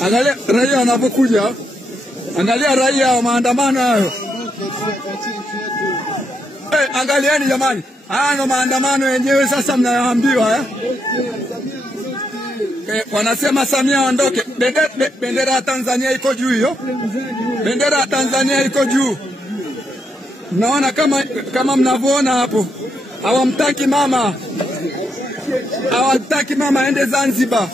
Angalia raia wanapokuja. Angalia raia wa maandamano hayo. Angalieni jamani. Haya ndo maandamano yenyewe sasa mnayoambiwa wanasema Samia aondoke. Bendera ya Tanzania iko juu hiyo. Bendera ya Tanzania iko juu. Mnaona kama mnavyoona hapo. Hawamtaki mama. Hawataki mama aende Zanzibar.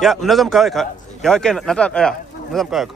Yeah, mnaweza mkaweka. Yaweke nataka mnaweza mkaweka.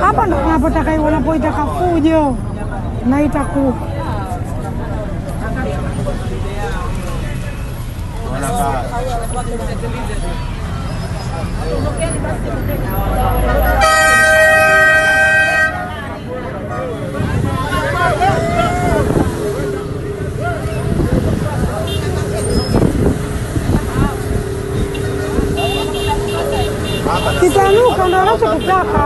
Hapa ndo wanapoitaka fujo na itakuwa kitanuka ndo wanachokitaka.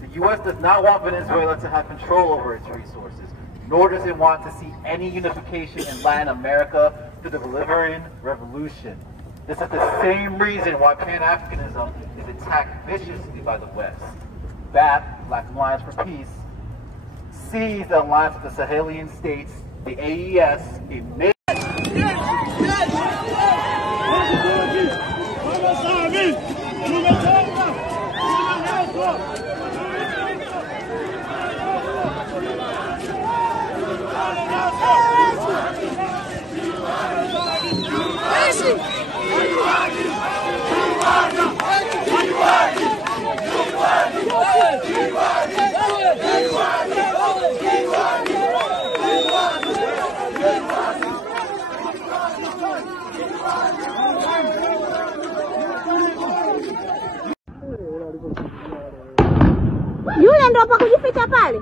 The U.S. does not want Venezuela to have control over its resources, nor does it want to see any unification in Latin America through the Bolivarian Revolution. This is the same reason why Pan-Africanism is attacked viciously by the West. BAP, Black Alliance for Peace, sees the alliance of the Sahelian states, the AES, a major Yule ndo hapa kujificha pale.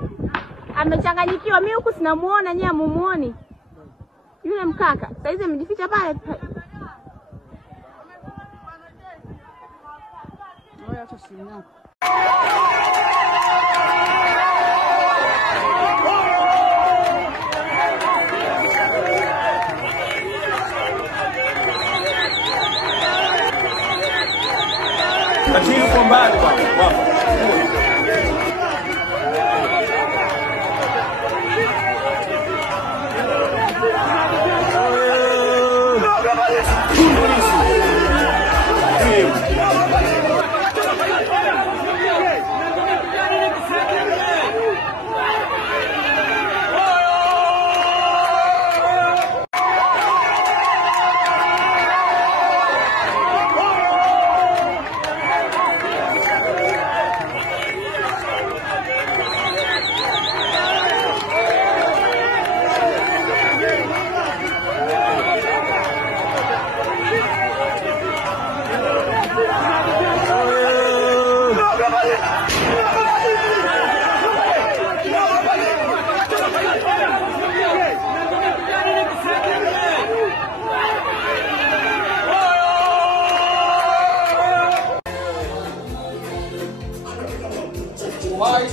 Amechanganyikiwa, mimi huku sinamuona, nyie mumuoni. Yule mkaka, saizi amejificha pale. Ngoja acha simu yako. Lakini kwa mbali wapo.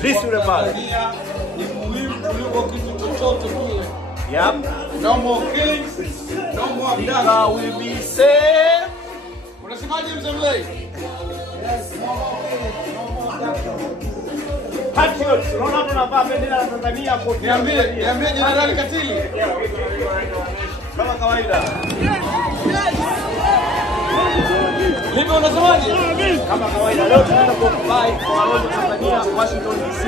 Lisi ule pale. Ni muhimu kuliko kitu chochote kile. Yep. No more killings, no more death. We be safe. Unasemaje mzee Mlei? Yes, no more killings, no more death. Patriots, unaona tunavaa bendera ya Tanzania kwa Niambie Jenerali Katili. Kama kawaida. Hivi unasemaje? Kama kawaida leo tunaenda kuoccupy balozi wa Tanzania Washington DC.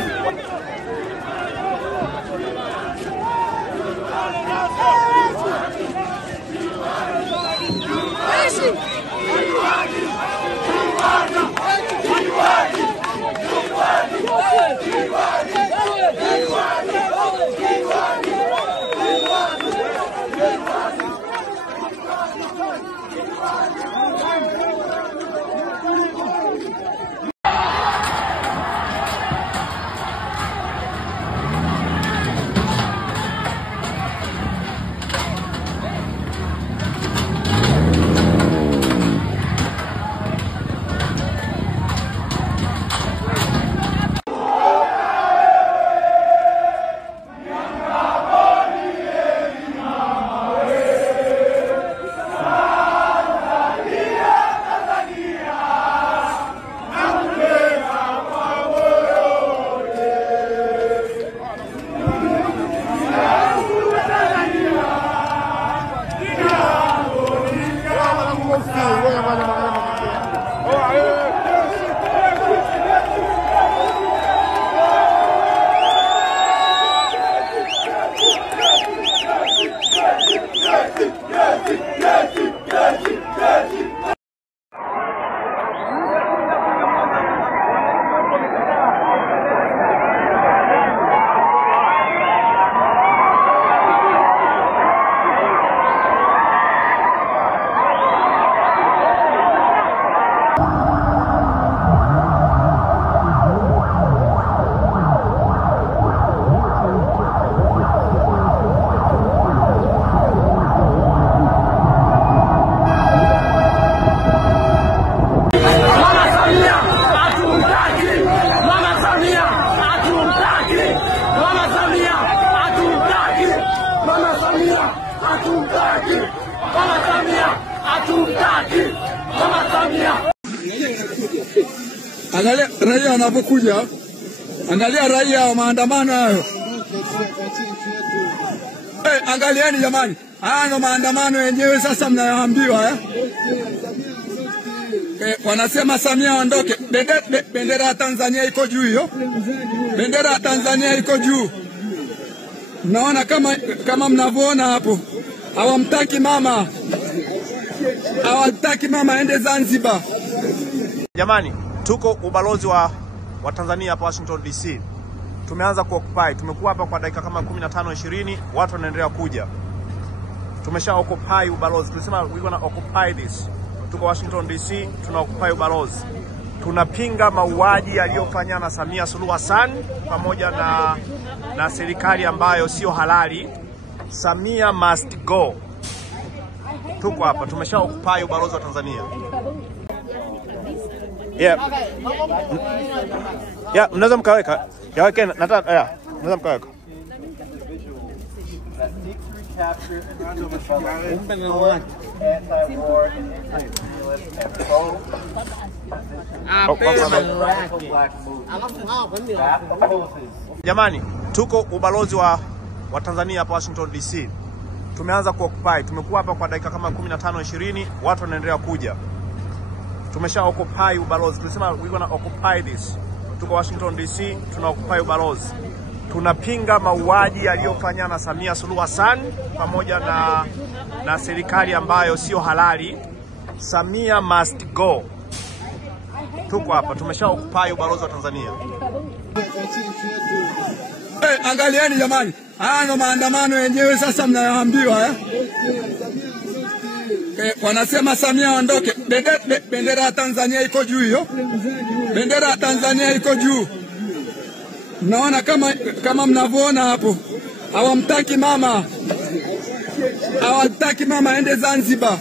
Angalia raia wanapokuja. Angalia raia wa maandamano hayo. Angalieni jamani. Haya ndo maandamano yenyewe sasa mnayoambiwa wanasema Samia aondoke. Bendera ya Tanzania iko juu hiyo. Bendera ya Tanzania iko juu. Mnaona kama mnavyoona hapo. Hawamtaki mama. Hawataki mama aende Zanzibar. Jamani, tuko ubalozi wa Tanzania hapa Washington DC. Tumeanza kuoccupy. Tumekuwa hapa kwa dakika kama 15-20, watu wanaendelea kuja. Tumesha occupy ubalozi. Tulisema we gonna occupy this. Tuko Washington DC, tuna occupy ubalozi. Tunapinga mauaji yaliyofanywa na Samia Suluhu Hassan pamoja na serikali ambayo sio halali. Samia must go. Tuko hapa, tumesha occupy ubalozi wa Tanzania. Yeah. Yeah, mnaweza mkaweka. Yaweke nataka mnaweza mkaweka. Jamani, tuko ubalozi wa Tanzania hapa Washington DC. tumeanza kuoccupy. Tumekuwa hapa kwa dakika kama 15-20, watu wanaendelea kuja. Tumesha occupy ubalozi. Tulisema we gonna occupy this. Tuko Washington DC, tuna occupy ubalozi. Tunapinga mauaji yaliyofanywa na Samia Suluhu Hassan pamoja na serikali ambayo sio halali. Samia must go. Tuko hapa, tumesha occupy ubalozi wa Tanzania. Angalieni jamani, haya ndo maandamano yenyewe sasa mnayoambiwa wanasema Samia aondoke. Bendera ya Tanzania iko juu hiyo. Bendera ya Tanzania iko juu. Mnaona kama mnavyoona hapo. Hawamtaki mama. Hawataki mama aende Zanzibar.